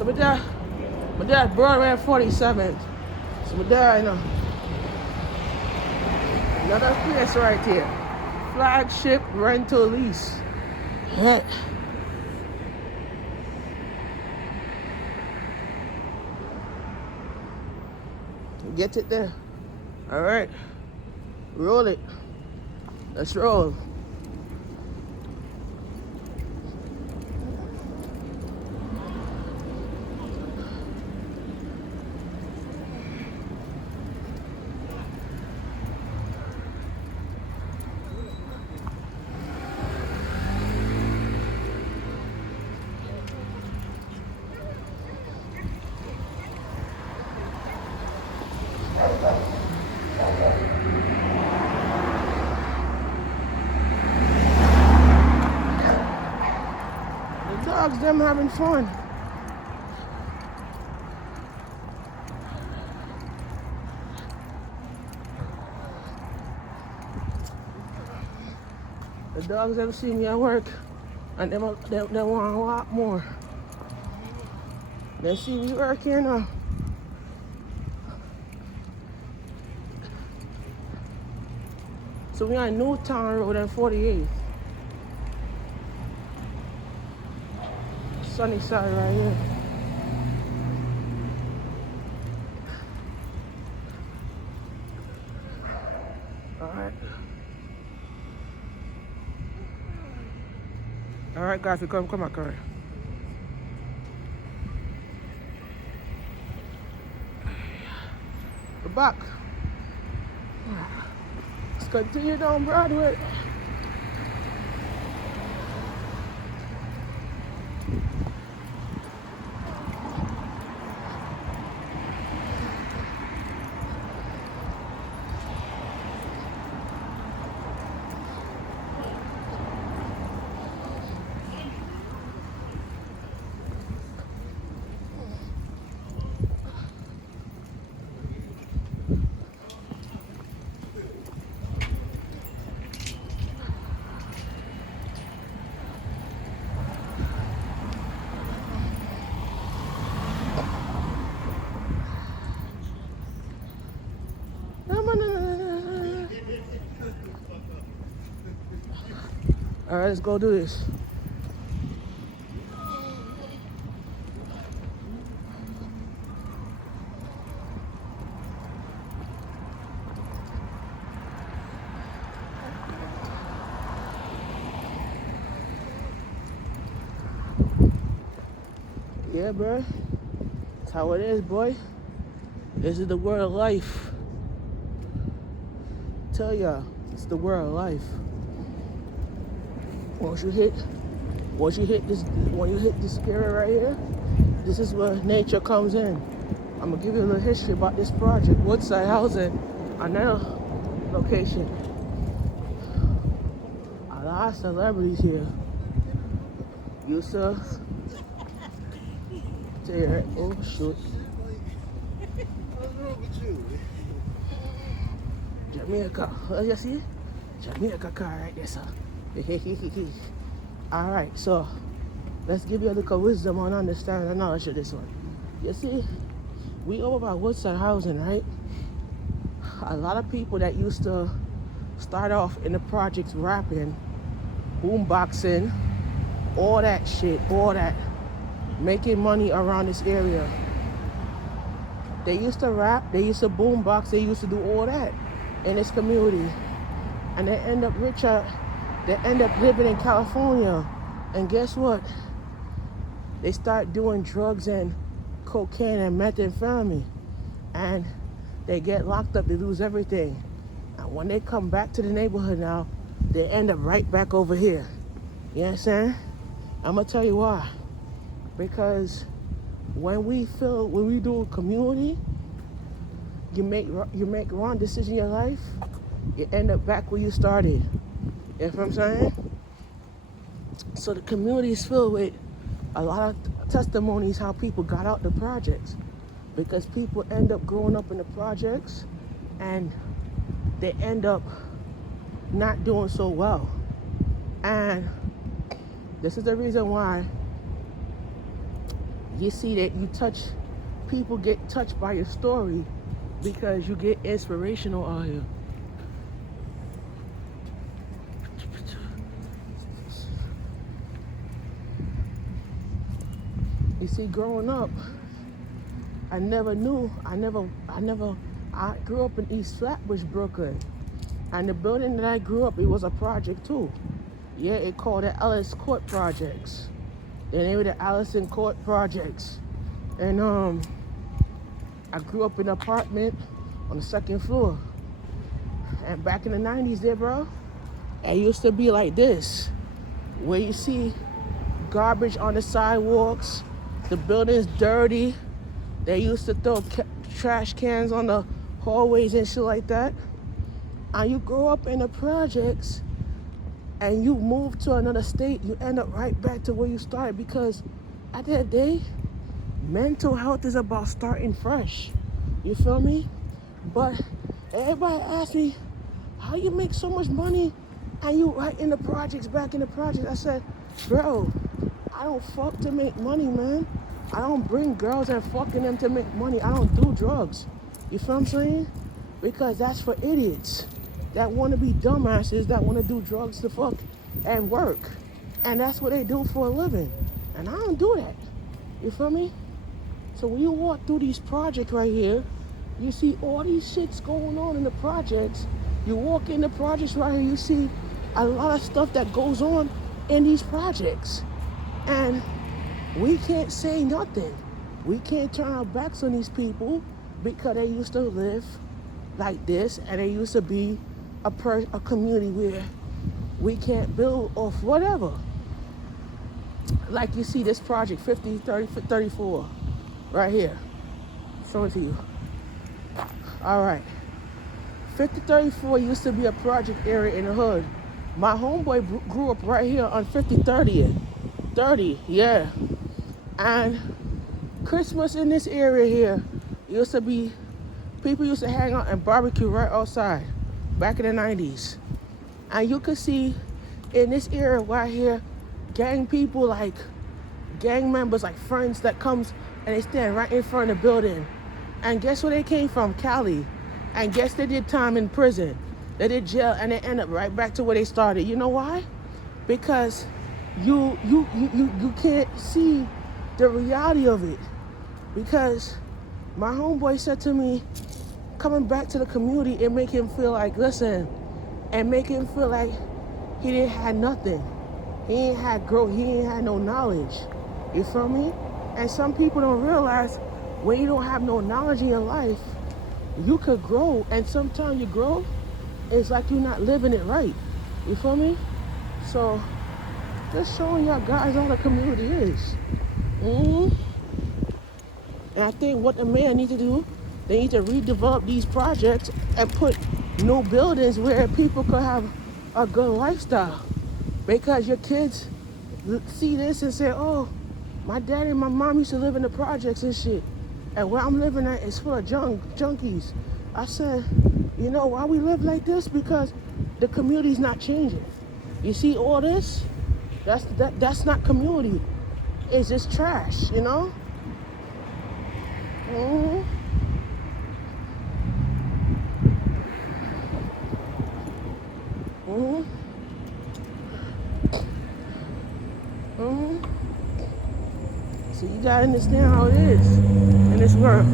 So my dad Broadway at 47th. So my dad, another place right here. Flagship rental lease. Right. Get it there. All right. Roll it. Let's roll. The dogs, them having fun. The dogs ever see me at work and they want to walk more. They see me working now. So we on Newtown Road and 48th. Sunny side right here. Alright. Alright guys, we come back, alright. We're back. Let's continue down Broadway. Alright, let's go do this. Yeah, bro. That's how it is, boy. This is the world of life. Tell y'all, it's the world of life. Once you hit this area right here, this is where nature comes in. I'm gonna give you a little history about this project, Woodside Housing, another location. A lot of celebrities here. Used to there. Oh shoot. What's wrong with you? Jamaica. Oh, you see? Jamaica car right there, sir. Alright, so let's give you a little wisdom and understanding and knowledge of this one. You see, we over by Woodside Housing, right? A lot of people that used to start off in the projects rapping, boomboxing, all that shit, all that, making money around this area. They used to rap, they used to boombox, they used to do all that in this community. And they end up richer. They end up living in California, and guess what? They start doing drugs and cocaine and methamphetamine, and they get locked up, they lose everything. And when they come back to the neighborhood now, they end up right back over here. You know what I'm saying? I'm gonna tell you why. Because when we do a community, you make wrong decisions in your life, you end up back where you started. You know what I'm saying? So the community is filled with a lot of testimonies how people got out the projects, because people end up growing up in the projects and they end up not doing so well. And this is the reason why you see that people get touched by your story because you get inspirational out here. You see, growing up, I grew up in East Flatbush, Brooklyn. And the building that I grew up, it was a project too. Yeah, it called the Ellis Court Projects. The name of the Allison Court Projects. And I grew up in an apartment on the second floor. And back in the 90s there, bro, it used to be like this, where you see garbage on the sidewalks, the building's dirty. They used to throw trash cans on the hallways and shit like that. And you grow up in the projects and you move to another state, you end up right back to where you started, because at that day, mental health is about starting fresh. You feel me? But everybody asks me, how you make so much money and you right in the projects, back in the projects? I said, bro, I don't fuck to make money, man. I don't bring girls and fucking them to make money. I don't do drugs. You feel what I'm saying? Because that's for idiots that want to be dumbasses, that want to do drugs to fuck and work. And that's what they do for a living. And I don't do that. You feel me? So when you walk through these projects right here, you see all these shits going on in the projects. You walk in the projects right here, you see a lot of stuff that goes on in these projects. And we can't say nothing. We can't turn our backs on these people because they used to live like this, and they used to be a community where we can't build off whatever. Like you see this project 50, 30, 34 right here. Show it to you. All right. 5034 used to be a project area in the hood. My homeboy grew up right here on 5030th. 30, yeah. And Christmas in this area here used to be, people used to hang out and barbecue right outside back in the 90s. And you could see in this area right here, gang people, like gang members, like friends that comes and they stand right in front of the building. And guess where they came from? Cali. And guess they did time in prison. They did jail, and they end up right back to where they started. You know why? Because you can't see the reality of it. Because my homeboy said to me, coming back to the community, it make him feel like, listen, and make him feel like he didn't have nothing. He ain't had growth. He ain't had no knowledge. You feel me? And some people don't realize when you don't have no knowledge in your life, you could grow, and sometimes you grow, it's like you're not living it right. You feel me? So, just showing y'all guys how the community is. And I think what the mayor needs to do, they need to redevelop these projects and put new buildings where people could have a good lifestyle. Because your kids see this and say, oh, my daddy and my mom used to live in the projects and shit. And where I'm living at is full of junkies. I said, you know why we live like this? Because the community's not changing. You see all this? That's not community. It's just trash, you know? So you gotta understand how it is in this world.